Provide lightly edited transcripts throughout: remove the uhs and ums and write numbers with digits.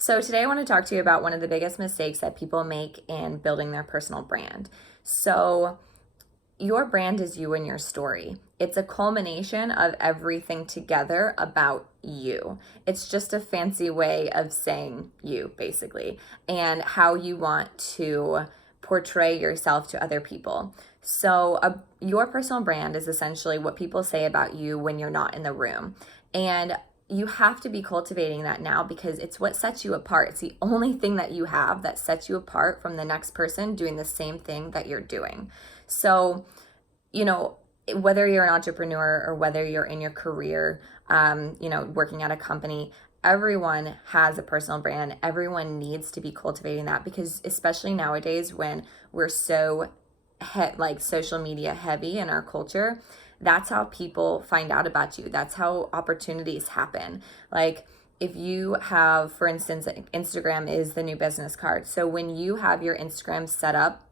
So, today I want to talk to you about one of the biggest mistakes that people make in building their personal brand. So, your brand is you and your story. It's a culmination of everything together about you. It's just a fancy way of saying you, basically, and how you want to portray yourself to other people. So, your personal brand is essentially what people say about you when you're not in the room. And you have to be cultivating that now because it's what sets you apart. It's the only thing that you have that sets you apart from the next person doing the same thing that you're doing. So, you know, whether you're an entrepreneur or whether you're in your career, working at a company, everyone has a personal brand. Everyone needs to be cultivating that because, especially nowadays when we're so social media heavy in our culture, that's how people find out about you. That's how opportunities happen. Like, if you have, for instance, Instagram is the new business card. So when you have your Instagram set up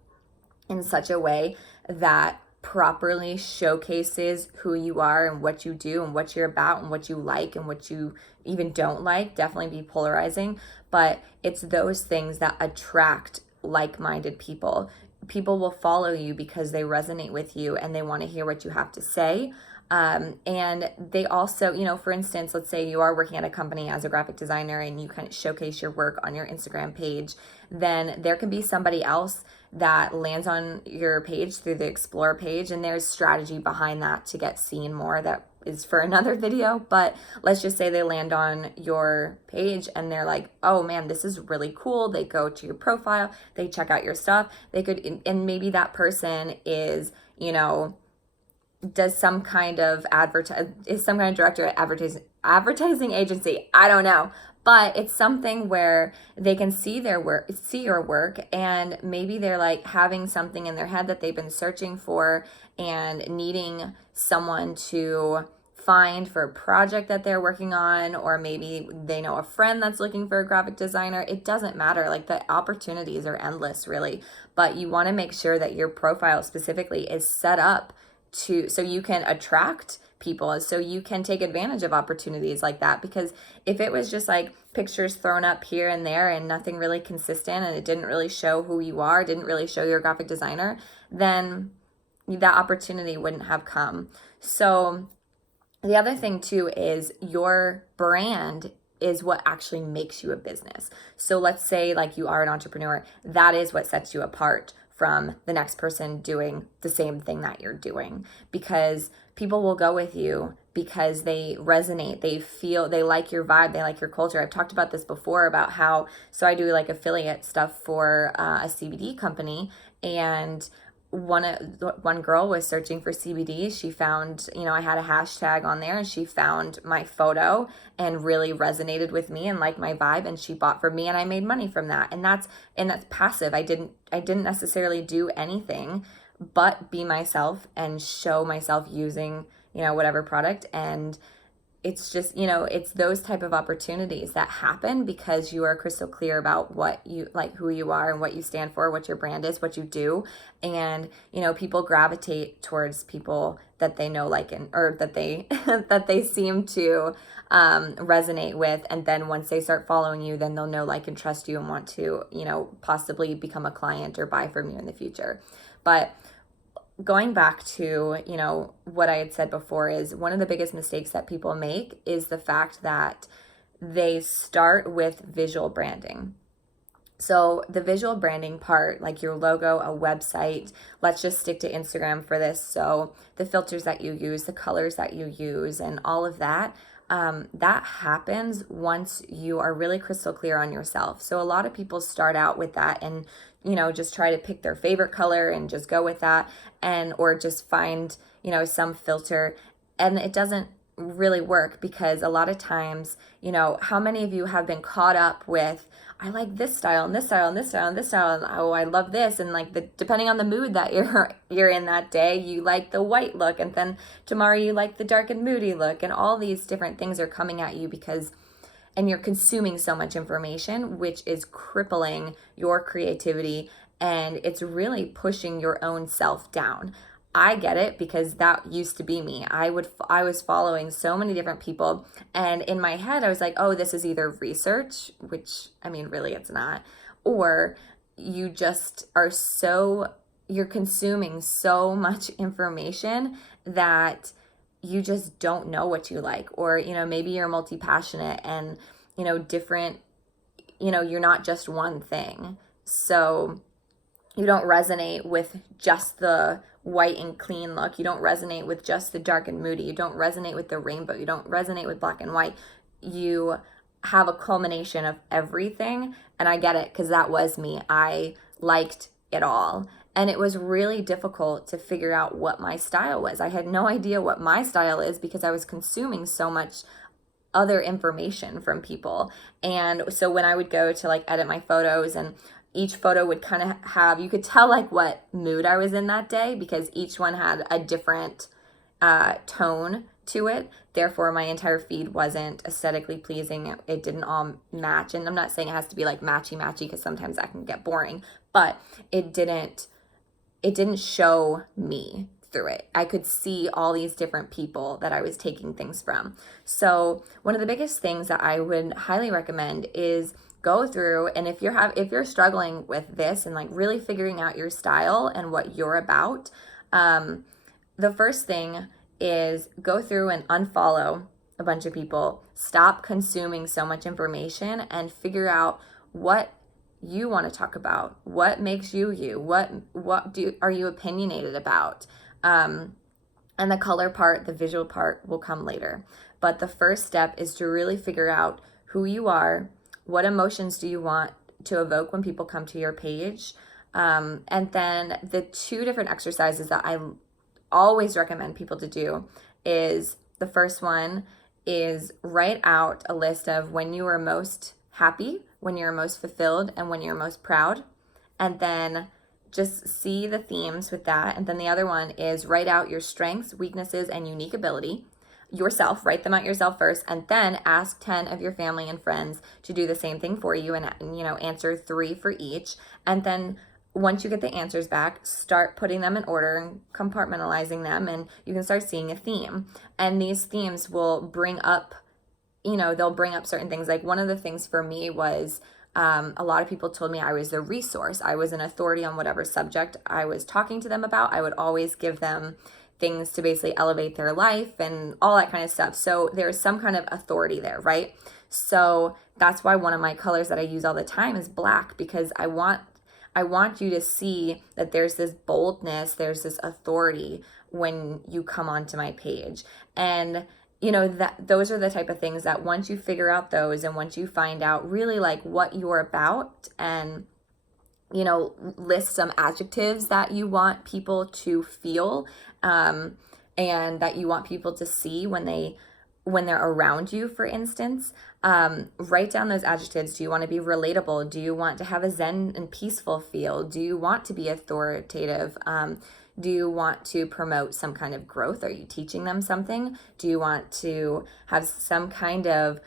in such a way that properly showcases who you are and what you do and what you're about and what you like and what you even don't like, definitely be polarizing, but it's those things that attract like-minded people. People will follow you because they resonate with you and they want to hear what you have to say. And they also, for instance, let's say you are working at a company as a graphic designer and you kind of showcase your work on your Instagram page, then there can be somebody else that lands on your page through the explore page, and there's strategy behind that to get seen more. That is for another video, but let's just say they land on your page and they're like, oh man, this is really cool. They go to your profile, they check out your stuff. They could, and maybe that person is, does some kind of is some kind of director at advertising agency. I don't know. But it's something where they can see your work, and maybe they're like having something in their head that they've been searching for and needing someone to find for a project that they're working on, or maybe they know a friend that's looking for a graphic designer. It doesn't matter. Like, the opportunities are endless, really. But you want to make sure that your profile specifically is set up so you can attract people, so you can take advantage of opportunities like that. Because if it was just like pictures thrown up here and there and nothing really consistent, and it didn't really show who you are, didn't really show you're a graphic designer, then that opportunity wouldn't have come. So the other thing too is your brand is what actually makes you a business. So let's say like you are an entrepreneur, that is what sets you apart from the next person doing the same thing that you're doing, because people will go with you because they resonate, they like your vibe, they like your culture. I've talked about this before about how, so I do like affiliate stuff for a CBD company, and one girl was searching for CBD. She found, I had a hashtag on there, and she found my photo and really resonated with me and liked my vibe, and she bought from me, and I made money from that. And that's passive. I didn't necessarily do anything but be myself and show myself using, whatever product. And it's just, it's those type of opportunities that happen because you are crystal clear about what you like, who you are and what you stand for, what your brand is, what you do. And, people gravitate towards people that they know, like, or that they, that they seem to resonate with. And then once they start following you, then they'll know, like, and trust you and want to, possibly become a client or buy from you in the future. But going back to, what I had said before, is one of the biggest mistakes that people make is the fact that they start with visual branding. So the visual branding part, like your logo, a website, let's just stick to Instagram for this. So the filters that you use, the colors that you use, and all of that, that happens once you are really crystal clear on yourself. So a lot of people start out with that and, just try to pick their favorite color and just go with that, or just find, some filter, and it doesn't really work, because a lot of times, how many of you have been caught up with, I like this style and this style and this style and this style, and oh, I love this, and like, depending on the mood that you're in that day, you like the white look, and then tomorrow you like the dark and moody look, and all these different things are coming at you and you're consuming so much information, which is crippling your creativity, and it's really pushing your own self down. I get it because that used to be me. I was following so many different people, and in my head I was like, "Oh, this is either research," which I mean really it's not, or you just are so you're consuming so much information that you just don't know what you like, or maybe you're multi-passionate and different, you're not just one thing. So you don't resonate with just the white and clean look. You don't resonate with just the dark and moody. You don't resonate with the rainbow. You don't resonate with black and white. You have a culmination of everything. And I get it because that was me. I liked it all. And it was really difficult to figure out what my style was. I had no idea what my style is because I was consuming so much other information from people. And so when I would go to like edit my photos, and each photo would kind of have, you could tell like what mood I was in that day because each one had a different tone to it. Therefore, my entire feed wasn't aesthetically pleasing. It didn't all match. And I'm not saying it has to be like matchy because sometimes that can get boring, but it didn't show me through it. I could see all these different people that I was taking things from. So one of the biggest things that I would highly recommend is go through, and if you're struggling with this and like really figuring out your style and what you're about, the first thing is go through and unfollow a bunch of people. Stop consuming so much information and figure out what you want to talk about, what makes you you, what are you opinionated about. And the color part, the visual part will come later. But the first step is to really figure out who you are, what emotions do you want to evoke when people come to your page. And then the two different exercises that I always recommend people to do is, the first one is write out a list of when you are most happy, when you're most fulfilled, and when you're most proud. And then just see the themes with that. And then the other one is write out your strengths, weaknesses, and unique ability yourself. Write them out yourself first, and then ask 10 of your family and friends to do the same thing for you, and answer 3 for each. And then once you get the answers back, start putting them in order and compartmentalizing them, and you can start seeing a theme. And these themes will bring up, they'll bring up certain things. Like one of the things for me was, a lot of people told me I was the resource. I was an authority on whatever subject I was talking to them about. I would always give them things to basically elevate their life and all that kind of stuff. So there's some kind of authority there, right? So that's why one of my colors that I use all the time is black, because I want you to see that there's this boldness, there's this authority when you come onto my page. And that those are the type of things that once you figure out those, and once you find out really like what you're about, and list some adjectives that you want people to feel, and that you want people to see when they're around you, for instance. Write down those adjectives. Do you want to be relatable? Do you want to have a zen and peaceful feel? Do you want to be authoritative? Do you want to promote some kind of growth? Are you teaching them something? Do you want to have some kind of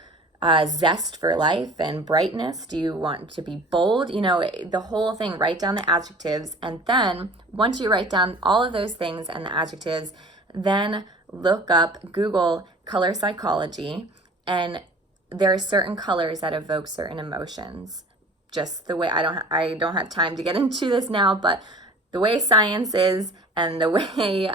zest for life and brightness? Do you want to be bold? The whole thing. Write down the adjectives, and then once you write down all of those things and the adjectives, then Google color psychology, and there are certain colors that evoke certain emotions. Just the way I don't have time to get into this now, but the way science is, and the way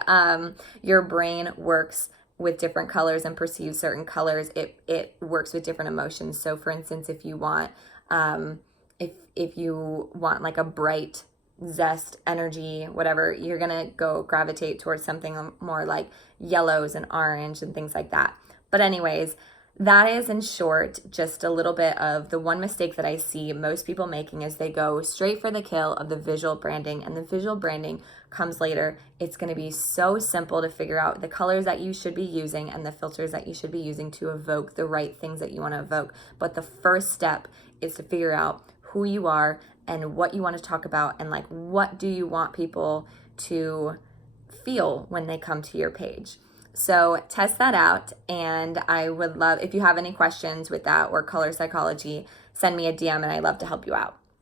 your brain works with different colors and perceives certain colors, it works with different emotions. So for instance, if you want if you want like a bright zest, energy, whatever, you're gonna go gravitate towards something more like yellows and orange and things like that. But anyways, that is in short just a little bit of the one mistake that I see most people making, is they go straight for the kill of the visual branding, and the visual branding comes later. It's going to be so simple to figure out the colors that you should be using and the filters that you should be using to evoke the right things that you want to evoke. But the first step is to figure out who you are and what you want to talk about, and like what do you want people to feel when they come to your page. So test that out, and I would love, if you have any questions with that or color psychology, send me a DM and I'd love to help you out.